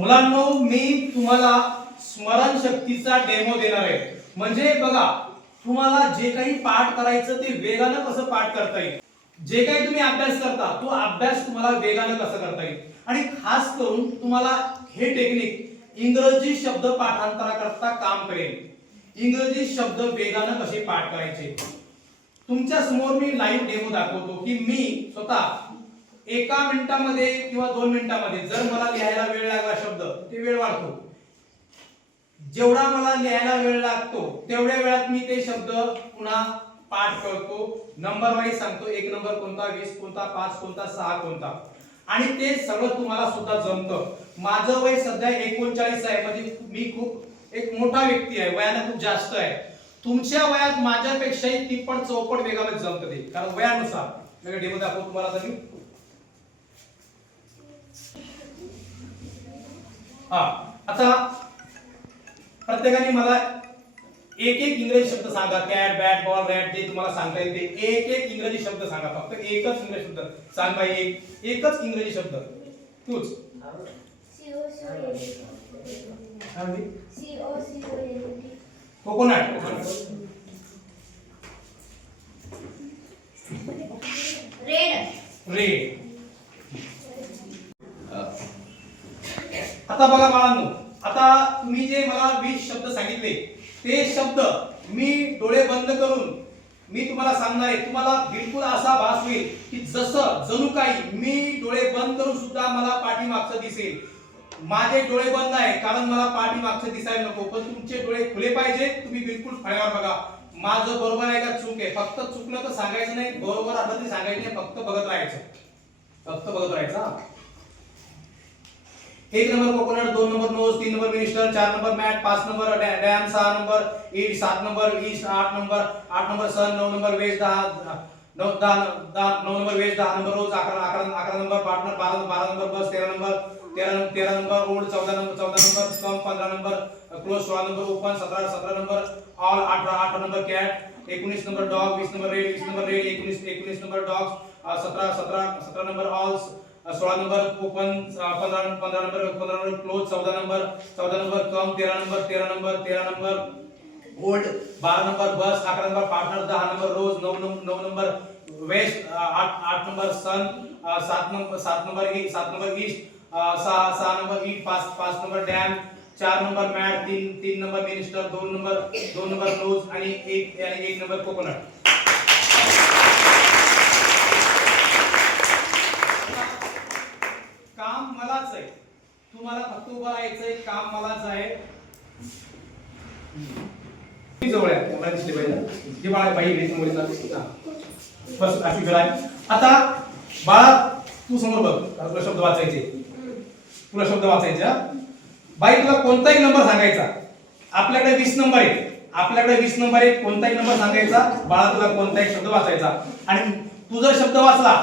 मुलांनो, मी तुम्हाला स्मरणशक्तीचा डेमो देणार आहे. म्हणजे बघा, तुम्हाला जे काही पाठ करायचं ते वेगानं कसं पाठ करता येईल, जे काही तुम्ही अभ्यास करता तो अभ्यास तुम्हाला वेगानं कसं करता येईल, आणि खास करून तुम्हाला हे टेक्निक इंग्रजी शब्द पाठांतराकरता काम करेल. इंग्रजी शब्द वेगानं कसे पाठ करायचे तुमच्या समोर मी लाईव्ह डेमो दाखवतो की मी स्वतः एका मिनिटामध्ये किंवा 2 मिनिटांमध्ये जर मला लिहायला वेळ लागला शब्द ते वेळ वाढतो. जेवढा मला लिहायला वेळ लागतो तेवढ्या वेळात मी ते शब्द पुन्हा पाठ करतो. नंबर वाईज सांगतो, 1 नंबर कोणता, 20 कोणता, 5 कोणता, 6 कोणता, आणि ते सगळं तुम्हाला सुद्धा जमतं. माझं वय सध्या 39 आहे, म्हणजे मी खूप एक मोठा व्यक्ती आहे, वयाने खूप जास्त आहे. तुमच्या वयात माझ्यापेक्षाही तिप्पट चौपट वेगामध्ये जमतं ते, कारण वयानुसार मी डेमो दाखवतो तुम्हाला. तरी आता प्रत्येकाने मला एक एक इंग्रजी शब्द सांगा. कॅट, बॅट, बॉल, रॅट, जे तुम्हाला सांगता येईल ते एक एक इंग्रजी शब्द सांगा. फक्त एकच इंग्रजी शब्द सांग बाई, एकच इंग्रजी शब्द. तूच कोकोनट, रेड. आता बघा बाळांनो, आता तुम्ही जे मला 20 शब्द सांगितले ते शब्द मी डोळे बंद करून मी तुम्हाला सांगणार आहे. तुम्हाला बिलकुल असा भास होईल की जसं जणू काही मी डोळे बंद करून सुद्धा मला पाठीमागचं दिसेल. माझे डोळे बंद आहे कारण मला पाठीमागचं दिसायला नको, पण तुमचे डोळे खुले पाहिजे. तुम्ही बिलकुल फळ्यावर बघा. माझं बरोबर आहे का चूक आहे, फक्त चुकलं तर सांगायचं नाही, बरोबर आलं तरी सांगायचं नाही, फक्त बघत राहायचं, फक्त बघत राहायचं. 1 number coconut, 2 number nose, 3 number minister, 4 number mat, 5 number dam, 6 number eat, 7 number east, 8 number sun, 9 number west, 9 number west, 10 number rose, 11 number partner, 12 number bus, 13 number old, 14 number come, 15 number close, 16 number open, 17 number all, 18 number cat, 19 number dog, 20 number red, 19 number dogs, 17 number all, 16 number open, 15 number close, 14 number come, 13 number old, 12 number bus, 11 number partner, 10 number rose, 9 number west, 8 number sun, 7 number east, 6 number eat, 5 number dam, 4 number mat, 3 number minister, 2 number close, आणि 1 number coconut. काम मलाच आहे, तुम्हाला फक्त उभं राहायचंय. काम मलाच आहे. जवळ आहे, मला दिसले पाहिजे. जे बाळा बाई रेस मोडी बस अशी कराय. आता बाळा तू समोर बघ, तुला शब्द वाचायचे, बाई तुला कोणताही नंबर सांगायचा. आपल्याकडे 20 नंबर आहे, कोणताही नंबर सांगायचा. बाळा तुला कोणताही शब्द वाचायचा, आणि तू जर शब्द वाचला,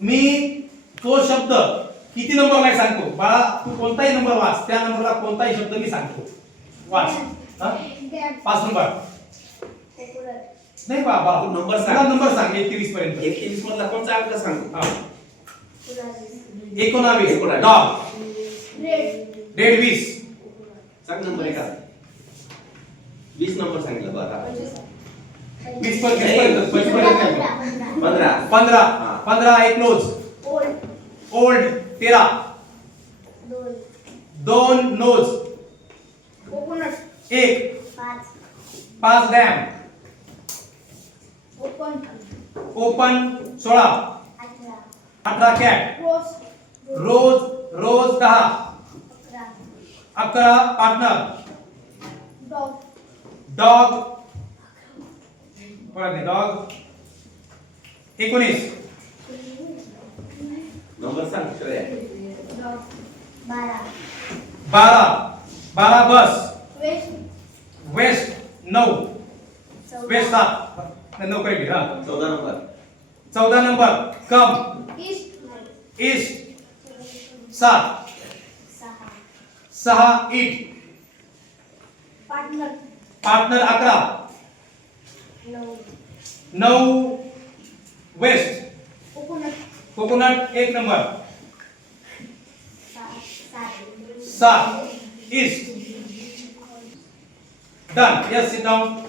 मी तो शब्द किती नंबरला आहे सांगतो. बाळा तू कोणताही नंबर वाच, त्या नंबरला कोणताही शब्द मी सांगतो. वाच. 5 नंबर नाही बाबा, नंबर सांग. नंबर सांग 1 ते 20 पर्यंत. 1 ते 20 मधला कोणता अंक सांगू? 19 डॉग, रेड 20. सांग नंबर एका. 20 नंबर सांगितलं बरं. 20 पर्यंत 15 1 close, old 13 2 nose, 1 5 dam, open 16 18 cat, rose 10 11 partner, dog 19 number सांग Shreya. 12 bus, west 9 west 7 9 correct. 14 number come, east 7 6 eat, partner 11 9 west, coconut 1 number, south, east. Done. Yes, sit down.